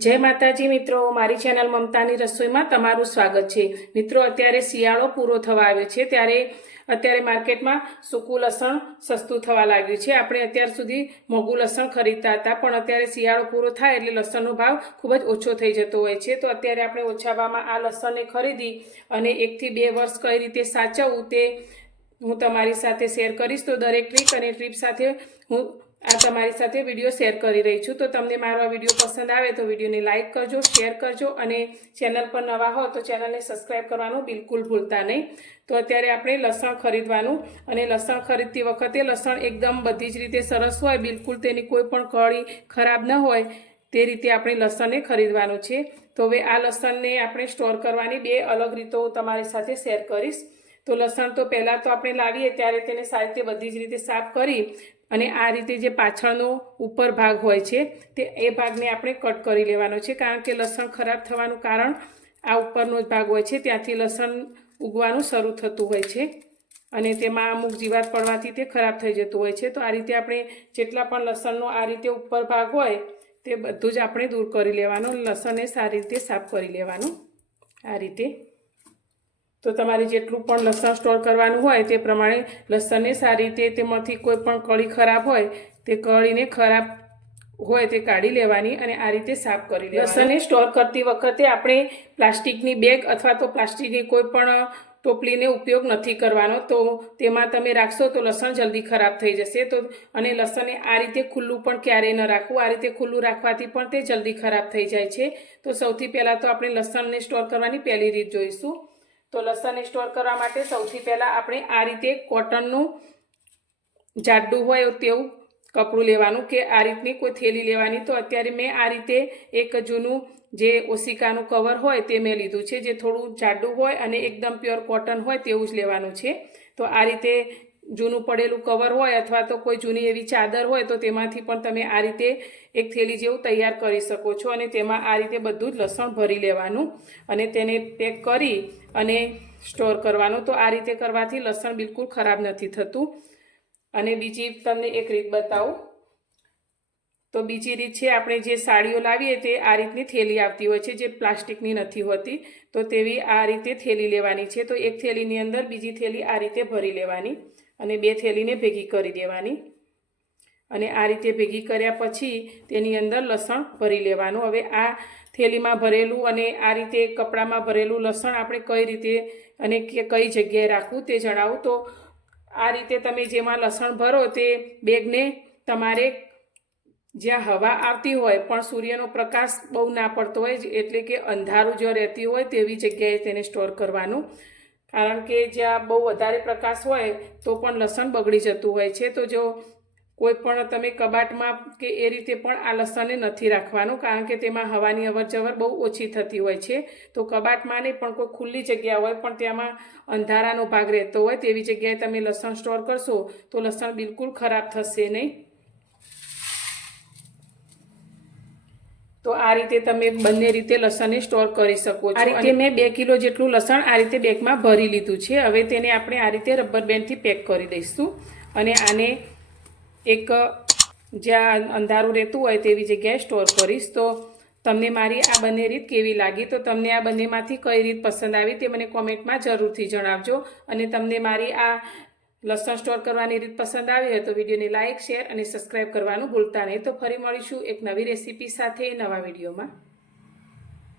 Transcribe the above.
જય માતાજી મિત્રો, મારી ચેનલ મમતાની રસોઈમાં તમારું સ્વાગત છે. મિત્રો, અત્યારે શિયાળો પૂરો થવા આવ્યો છે. ત્યારે અત્યારે માર્કેટમાં સૂકું લસણ સસ્તું થવા લાગ્યું છે. આપણે અત્યાર સુધી મોંઘું લસણ ખરીદતા હતા, પણ અત્યારે શિયાળો પૂરો થાય એટલે લસણનો ભાવ ખૂબ જ ઓછો થઈ જતો હોય છે. તો અત્યારે આપણે ઓછા ભાવમાં આ લસણને ખરીદી અને એકથી બે વર્ષ કઈ રીતે સાચવવું તે હું તમારી સાથે શેર કરીશ. તો દરેક ટ્રીક અને ટ્રીપ સાથે હું આ તમારી સાથે વીડિયો શેર કરી રહી છું. તો તમને મારો આ વીડિયો પસંદ આવે તો વિડીયોને લાઇક કરજો શેર કરજો અને ચેનલ પર નવા હો તો ચેનલને સબસ્ક્રાઈબ કરવાનું બિલકુલ ભૂલતા નહીં. તો અત્યારે આપણે લસણ ખરીદવાનું અને લસણ ખરીદતી વખતે લસણ એકદમ બધી જ રીતે સરસ હોય, બિલકુલ તેની કોઈ પણ કળી ખરાબ ન હોય તે રીતે આપણે લસણને ખરીદવાનું છે. તો હવે આ લસણને આપણે સ્ટોર કરવાની બે અલગ રીતો તમારી સાથે શેર કરીશ. તો લસણ તો પહેલાં તો આપણે લાવીએ, ત્યારે તેને સારી રીતે બધી જ રીતે સાફ કરી અને આ રીતે જે પાછળનો ઉપર ભાગ હોય છે, તે એ ભાગને આપણે કટ કરી લેવાનો છે. કારણ કે લસણ ખરાબ થવાનું કારણ આ ઉપરનો જ ભાગ હોય છે, ત્યાંથી લસણ ઉગવાનું શરૂ થતું હોય છે અને તેમાં અમુક જીવાત પડવાથી તે ખરાબ થઈ જતું હોય છે. તો આ રીતે આપણે જેટલા પણ લસણનો આ રીતે ઉપર ભાગ હોય, તે બધું જ આપણે દૂર કરી લેવાનું, લસણને સારી રીતે સાફ કરી લેવાનું. આ રીતે તો તમારે જેટલું પણ લસણ સ્ટોર કરવાનું હોય તે પ્રમાણે લસણને સારી રીતે તેમાંથી કોઈ પણ કળી ખરાબ હોય તે કળીને ખરાબ હોય તે કાઢી લેવાની અને આ રીતે સાફ કરી લેવાની. લસણને સ્ટોર કરતી વખતે આપણે પ્લાસ્ટિકની બેગ અથવા તો પ્લાસ્ટિકની કોઈ પણ ટોપલીને ઉપયોગ નથી કરવાનો. તો તેમાં તમે રાખશો તો લસણ જલ્દી ખરાબ થઈ જશે. તો અને લસણને આ રીતે ખુલ્લું પણ ક્યારેય ન રાખવું. આ રીતે ખુલ્લું રાખવાથી પણ તે જલ્દી ખરાબ થઈ જાય છે. તો સૌથી પહેલાં તો આપણે લસણને સ્ટોર કરવાની પહેલી રીત જોઈશું. તો લસણને સ્ટોર કરવા માટે સૌથી પહેલાં આપણે આ રીતે કોટનનું જાડું હોય તેવું કપડું લેવાનું કે આ રીતની કોઈ થેલી લેવાની. તો અત્યારે મેં આ રીતે એક જૂનું જે ઓશિકાનું કવર હોય તે મેં લીધું છે, જે થોડું જાડું હોય અને એકદમ પ્યોર કોટન હોય તેવું જ લેવાનું છે. તો આ રીતે જૂનું પડેલું કવર હોય અથવા તો કોઈ જૂની એવી ચાદર હોય, તો તેમાંથી પણ તમે આ રીતે એક થેલી જેવું તૈયાર કરી શકો છો અને તેમાં આ રીતે બધું જ લસણ ભરી લેવાનું અને તેને પેક કરી અને સ્ટોર કરવાનું. તો આ રીતે કરવાથી લસણ બિલકુલ ખરાબ નથી થતું. અને બીજી તમને એક રીત બતાવું. તો બીજી રીત છે, આપણે જે સાડીઓ લાવીએ તે આ રીતની થેલી આવતી હોય છે, જે પ્લાસ્ટિકની નથી હોતી. તો તેવી આ રીતે થેલી લેવાની છે. તો એક થેલીની અંદર બીજી થેલી આ રીતે ભરી લેવાની. અને બે થેલીને ભેગી કરી દેવાની. અને આ રીતે ભેગી કર્યા પછી તેની અંદર લસણ ભરી લેવાનું. હવે આ થેલીમાં ભરેલું અને આ રીતે કપડામાં ભરેલું લસણ આપણે કઈ રીતે અને કે કઈ જગ્યાએ રાખવું તે જણાવું. તો આ રીતે તમે જેમાં લસણ ભરો તે બેગને તમારે જ્યાં હવા આવતી હોય પણ સૂર્યનો પ્રકાશ બહુ ના પડતો હોય, એટલે કે અંધારું જ્યાં રહેતી હોય તેવી જગ્યાએ તેને સ્ટોર કરવાનું. કારણ કે જ્યાં બહુ વધારે પ્રકાશ હોય, તો પણ લસણ બગડી જતું હોય છે. તો જો કોઈ પણ તમે કબાટમાં કે એ રીતે પણ આ લસણને નથી રાખવાનું, કારણ કે તેમાં હવાની અવરજવર બહુ ઓછી થતી હોય છે. તો કબાટમાં નહીં, પણ કોઈ ખુલ્લી જગ્યા હોય, પણ તેમાં અંધારાનો ભાગ રહેતો હોય, તેવી જગ્યાએ તમે લસણ સ્ટોર કરશો, તો લસણ બિલકુલ ખરાબ થશે નહીં. તો આ રીતે તમે બંને રીતે લસણને સ્ટોર કરી શકો છો. આ રીતે મેં બે કિલો જેટલું લસણ આ રીતે બેગમાં ભરી લીધું છે. હવે તેને આપણે આ રીતે રબર બેન્ડથી પેક કરી દઈશું. અને આને એક જ્યાં અંધારું રહેતું હોય તેવી જગ્યાએ સ્ટોર કરીશ. તો તમને મારી આ બંને રીત કેવી લાગી? તો તમને આ બંનેમાંથી કઈ રીત પસંદ આવી તે મને કોમેન્ટમાં જરૂરથી જણાવજો. અને તમને મારી આ લસણ સ્ટોર કરવાની રીત પસંદ આવી હોય તો વિડીયોને લાઇક, શેર અને સબસ્ક્રાઇબ કરવાનું ભૂલતા નહીં. તો ફરી મળીશું એક નવી રેસીપી સાથે નવા વિડીયોમાં.